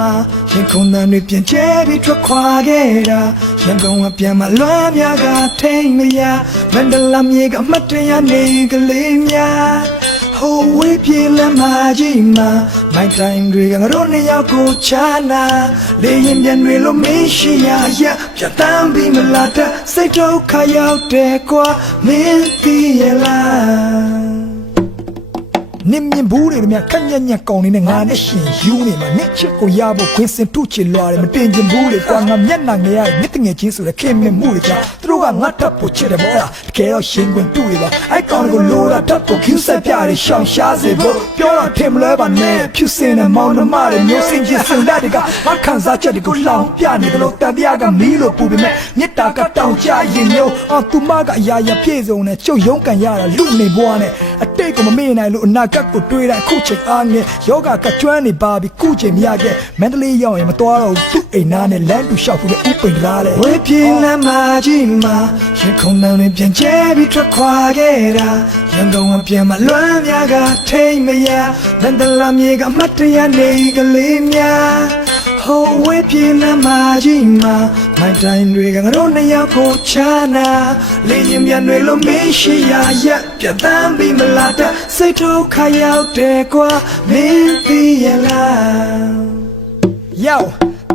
မှာရင်ခုန်တန်တွေပြင်ကျဲပြီးထွက်ခွာခဲ့တာရန်ကုန်ကပြန်မလွမ်းများကထိန်မရမန္တလာမြေကအမတ်တရနေကလေးများဟိုဝေးပြေးလမ်းမကြီးမှာမိုင်းတိုင်းတွေကငါတို့နှစ်ယောက်ကိုချာနာလေရင်ပြန်တွေလိုမင်းရှိရရပြတ်တမ်းပြီးမလာတဲ့စိတ်ဒုက္ခရောက်တယ်ကွာမင်းသိရလား နင်မြင်ဘူးတွေတည်းများခက်ညက်ညက်ကောင်းနေတဲ့ငါနဲ့ရှင်ယူနေမှာနှစ်ချစ်ကိုရဖို့ခွင်းစင်ထုချစ်လွားတယ်မတင်ချင်ဘူးလေကွာငါမျက်နှာငယ်ရမြစ်တငယ်ချင်းဆိုတဲ့ခင်မြင်မှုတွေကြောင့်သူတို့ကငါထပ်ဖို့ချစ်တယ်ပေါ့လားတကယ်တော့ရှင်ကွင်တူတွေပါအိုက်ကောင်ကိုလိုတာထပ်ဖို့ Q ဆက်ပြတွေရှောင်ရှားစေဖို့ပြောတော့ထင်မလဲပါနဲ့ဖြူစင်တဲ့မောင်နှမတွေမျိုးစင်ချင်းစင်လက်တွေကငါခံစားချက်တွေကိုလောင်ပြနေတယ်လို့တန်တရားကမီးလို့ပူပေမဲ့မြစ်တာကတောင်ကြရင်မျိုးအော်သူမကအရာရာပြည့်စုံနဲ့ကျုပ်ရုံးကန်ရတာလူနေဘွားနဲ့အတိတ်ကိုမမေ့နိုင်လို့အနာဂတ်ကိုတွေးတဲ့အခုချိန်အားငယ်ယောဂကကျွမ်းနေပါပြီခုချိန်မရခဲ့မန္တလေးရောက်ရင်မတော်တော့ဘူးသူ့အိမ်သားနဲ့လမ်းတူလျှောက်ဖို့ဥပိန်လာတယ်ဝေးပြေးလမ်းမကြီးမှာရင်ခုန်နှံတွေပြန်ကျဲပြီးထွက်ခွာခဲ့တာရန်ကုန်ကပြန်မလွမ်းများကထိတ်မရမန္တလာမြေကအမတ်တရနေကလေးများ ဟိုဝေးပြေးလမ်းမကြီးမှာမိုင်းတိုင်းတွေကငါတို့နှစ်ယောက်ကိုချာနာလေရင်ပြန်တွေလိုမင်းရှိရရက်ပြတ်တမ်းပြီးမလာတဲ့စိတ်ဒုက္ခရောက်တယ်ကွာမင်းသိရလား Yo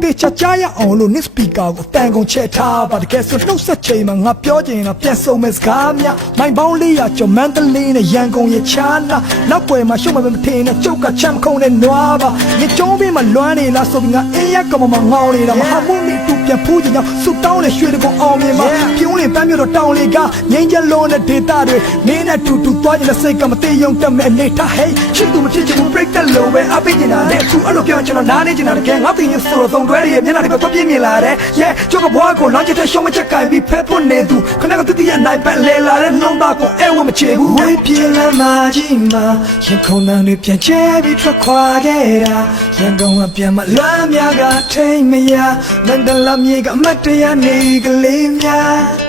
တေချာချာရအောင်လို့ next speaker ကိုတန်ကုန်ချက်ထားပါတကယ်ဆိုနှုတ်ဆက်ချိန်မှာငါပြောချင်တာပြန်ဆုံးမဲ့စကားများမိုင်ပေါင်း400ကျော်မန္တလေးနဲ့ရန်ကုန်ရဲ့ချာနာနောက်ွယ်မှာရှုံးမမထင်နဲ့ကျုပ်ကချမ်းခုံနဲ့နွားပါညကျုံးပြီးမှလွမ်းနေလားဆိုပြီးငါအင်းရက်ကမမငောင်းနေတာမဟာမှုမီတူပြန်ဖူးချင်ကြောင်းဆူတောင်းနဲ့ရွှေတကုံအောင်မြင်မှာပြုံးလင် ပန်းမြို့တော့တောင်းလေကငိမ့်ချက်လုံးနဲ့ဒေတာတွေမင်းနဲ့တူတူသွားကြတဲ့စိတ်ကမသေးယုံတက်မဲ့အနေထားဟဲ့ချစ်သူမဖြစ်ချင်ဘူး break the low ပဲအပိကျင်တာနဲ့သူအဲ့လိုပြောကျွန်တော်နားနေချင်တာတကယ်ငါသိရင်ဆိုတော့သုံးတွဲရဲ့မျက်နှာတွေပဲပြင်းမြင်လာတယ် yeah ကျုပ်ကဘွားကိုလောင်းချတဲ့ရှုံးမချက်ကင်ပြီးဖက်ဖို့နေသူခဏကတတိယနိုင်ပန်လဲလာတဲ့နှောင်းသားကိုအဲဝမချေဘူးဝေးပြေးလာမှကြီးမှာရင်ခုန်တန်တွေပြန်ချဲပြီးထွက်ခွာခဲ့တာရန်ကုန်ကပြန်မလွမ်းများကထိန်မရမန္တလာမြေကအမတ်တရနေကလေးများဟိုအဝေး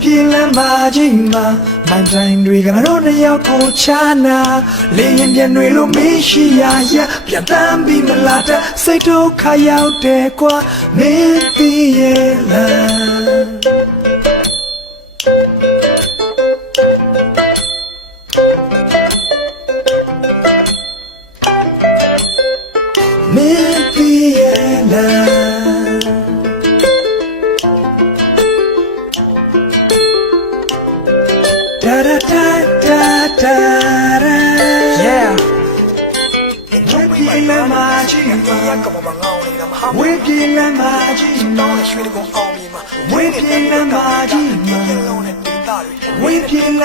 ပြေးလမ်းမကြီးမှာမိုင်းတိုင်းတွေကငါတို့နှစ်ယောက်ကိုချာနာလေရင်ပြန်တွေလိုမင်းရှိရရပြန်တမ်းပြီးမလာတဲ့စိတ်ဒုက္ခရောက်တယ်ကွာမင်းသိရဲ့လားမင်း yeah ဝေးပြေးလမ်းမကြီးမှာကမမငောင်းနေတာမဟာဝေးပြေးလမ်းမကြီးမှာရွှေကုန်းအောင်မြေမှာဝေးပြေးလမ်းမကြီးမှာလုံးနဲ့ဒေတာတွေဝေးပြေးလ